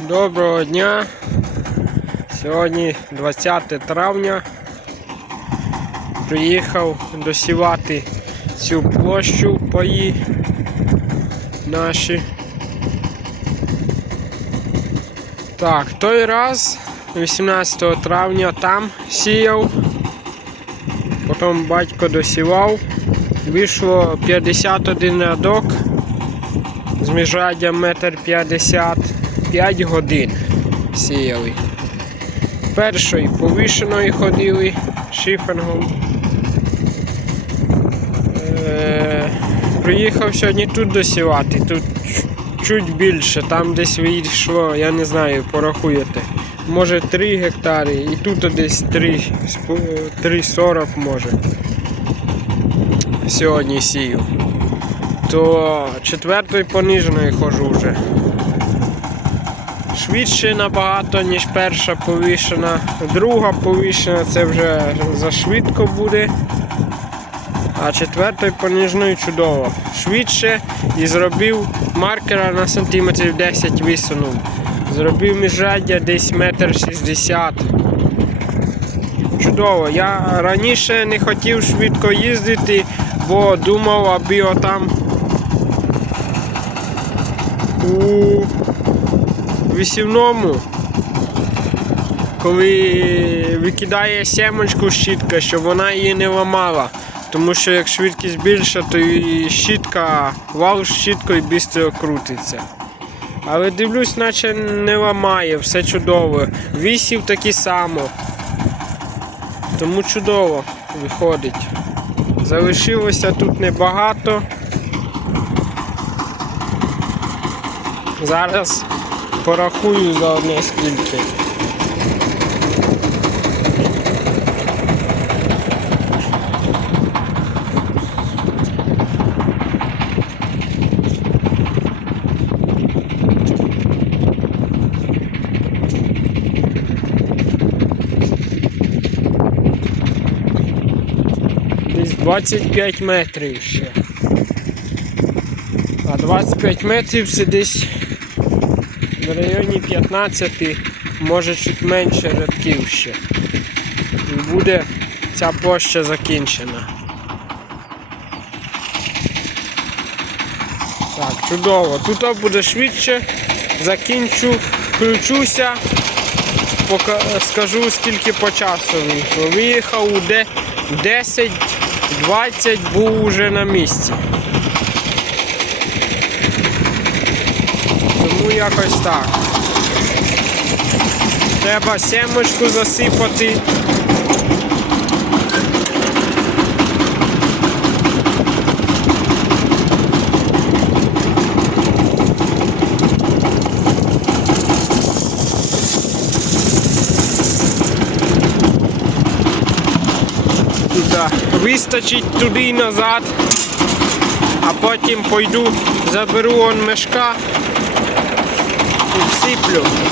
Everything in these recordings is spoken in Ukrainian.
Доброго дня. Сьогодні 20 травня. Приїхав досівати цю площу паї наші. Так, той раз 18 травня там сіяв, потім батько досівав. Вийшло 51 рядок з міжраддям метр 50, 5 годин сіяли. Першої повишеної ходили шифингом. Е, приїхав сьогодні тут досівати, тут чуть більше, там десь вийшло, я не знаю, порахуєте. Може 3 гектари і тут десь 3,40 може. Сьогодні сію. То четвертої пониженої ходжу вже. Швидше набагато, ніж перша повішена. Друга повішена це вже зашвидко буде. А четвертою понижною чудово. Швидше і зробив маркера на сантиметрів 10 висунув. Зробив міжряддя десь метр шістдесят. Чудово. Я раніше не хотів швидко їздити, бо думав, аби отам у висівному, коли викидає сімочку щітка, щоб вона її не ламала. Тому що як швидкість більша, то і щітка, вал з щіткою швидко крутиться. Але дивлюсь, наче не ламає, все чудово. Вісів такі само. Тому чудово виходить. Залишилося тут небагато. Зараз порахую за одне скільки. Десь 25 метрів ще. А 25 метрів це десь в районі 15, може чуть менше рядків ще. І буде ця площа закінчена. Так, чудово. Тут буде швидше. Закінчу, включуся, пока, скажу скільки по часу виїхав. Де 10-20 був уже на місці. Тому якось так. Треба семочку засипати. Вистачить туди і назад, а потім пойду, заберу он мешка і всиплю.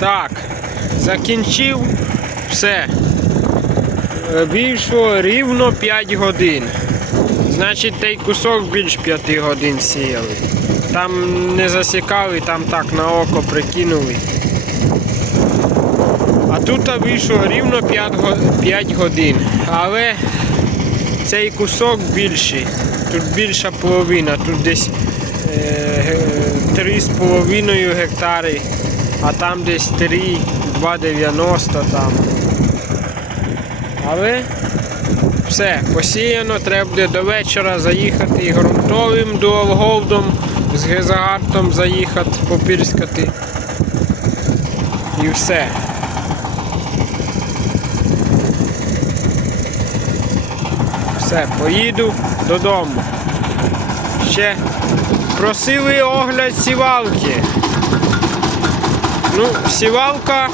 Так, закінчив все. Е, Вийшло рівно 5 годин. Значить, той кусок більш 5 годин сіяли. Там не засікали, там так на око прикинули. А тут вийшло рівно 5, 5 годин. Але цей кусок більший. Тут більша половина, тут десь е, 3,5 гектари, а там десь 3, 2,90 там. Але все, посіяно, треба буде до вечора заїхати і ґрунтовим дуалголдом з гезагартом заїхати, попірскати. І все. Все, поїду додому. Ще просили огляд сівалки. Ну, сівалка.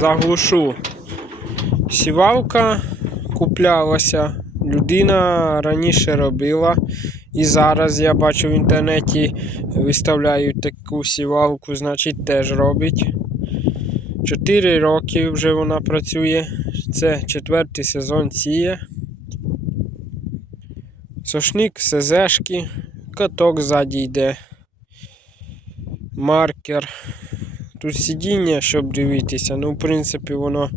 Заглушу. Сівалка куплялася. Людина раніше робила. І зараз я бачу в інтернеті виставляють таку сівалку, значить теж робить. Чотири роки вже вона працює. Це четвертий сезон сіє. Сошник СЗшки, каток ззаді йде. Маркер. Тут сидіння, щоб дивитися. Ну, в принципі, воно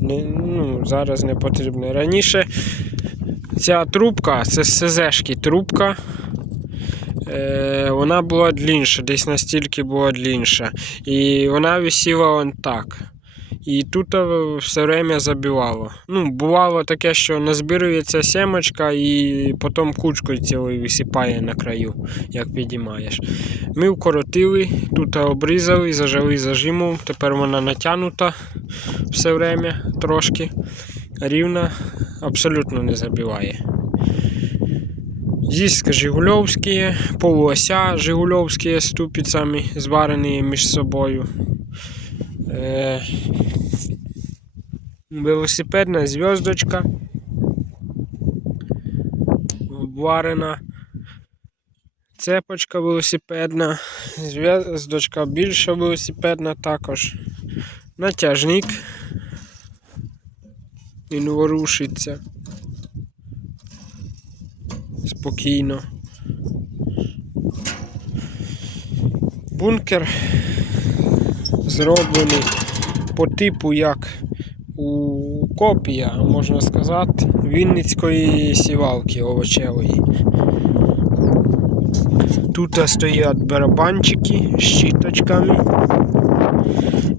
не, ну, зараз не потрібне. Раніше ця трубка, це СЗшки трубка. Е, вона була длінша, десь настільки була длінша. І вона висіла он так. І тут е, все время забивало. Ну, бувало таке, що назбирується семечка і потім кучкою цілою висипає на краю, як підіймаєш. Ми вкоротили, тут обрізали, зажали зажимом, тепер вона натягнута все время трошки. Рівна, абсолютно не забиває. Есть Жигулевские, полуося Жигулевские с ступицами, зварені між собою. Е, велосипедна зв'язочка. Варена. Цепочка велосипедна, зв'язочка більша велосипедна також. Натяжник. Він ворушиться. Спокійно. Бункер зроблений по типу як у копія, можна сказати, Вінницької сівалки овочевої. Тут стоять барабанчики з щіточками.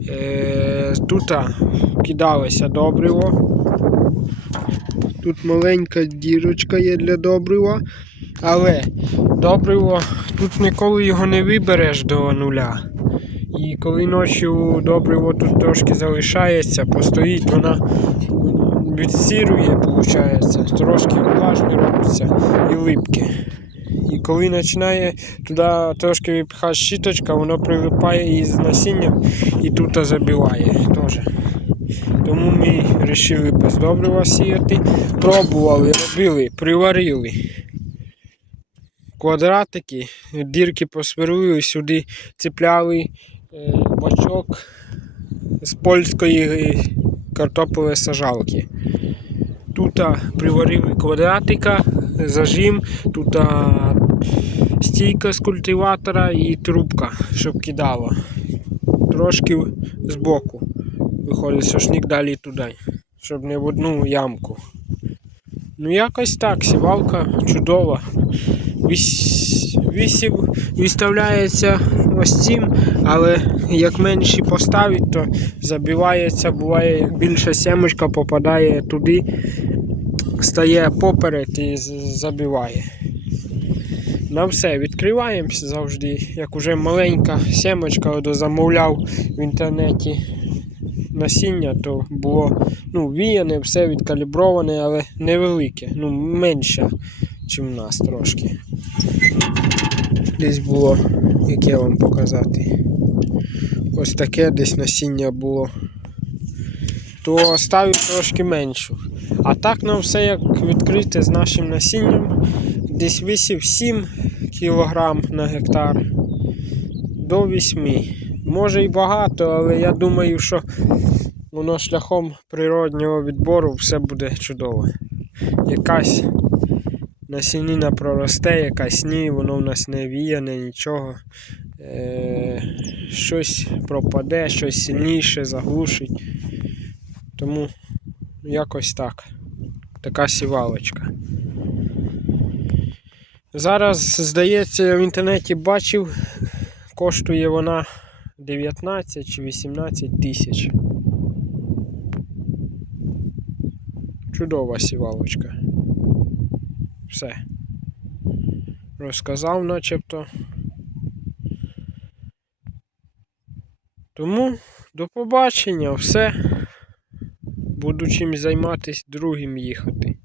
Е, Тут кидалося добриво. Тут маленька дірочка є для добрива. Але добриво, тут ніколи його не вибереш до нуля. І коли ночі добриво тут трошки залишається, постоїть, вона відсірує, виходить, трошки влажне робиться і липке. І коли починає туди трошки випихати щіточка, воно прилипає із насінням і тут забиває теж. Тому ми вирішили без добрива сіяти. Пробували, робили, приварили. Квадратики, дірки посверлили, сюди цепляли е, бачок з польської картопової сажалки. Тут приварили квадратика, зажим, тут стійка з культиватора і трубка, щоб кидало. Трошки збоку. Виходить сошник далі туди, щоб не в одну ямку. Ну якось так, сівалка чудова. Вісь... Вісів виставляється ось цим, але як менші поставить, то забивається, буває, як більша семечка попадає туди, стає поперед і забиває. На все, відкриваємося завжди. Як уже маленька семечка замовляв в інтернеті насіння, то було ну, віяне, все відкаліброване, але невелике, ну, менше, ніж в нас трошки. Десь було, яке вам показати. Ось таке десь насіння було. То ставив трошки меншу. А так нам все як відкрите з нашим насінням. Десь висів 7 кг на гектар до 8. Може і багато, але я думаю, що воно шляхом природнього відбору все буде чудово. Якась насінина проросте, якась ні, воно в нас не віяне, нічого. Е, щось пропаде, щось сильніше заглушить. Тому якось так. Така сівалочка. Зараз, здається, я в інтернеті бачив, коштує вона 19 чи 18 тисяч. Чудова сівалочка. Все. Розказав начебто. Тому до побачення, все. Буду чим займатися другим їхати.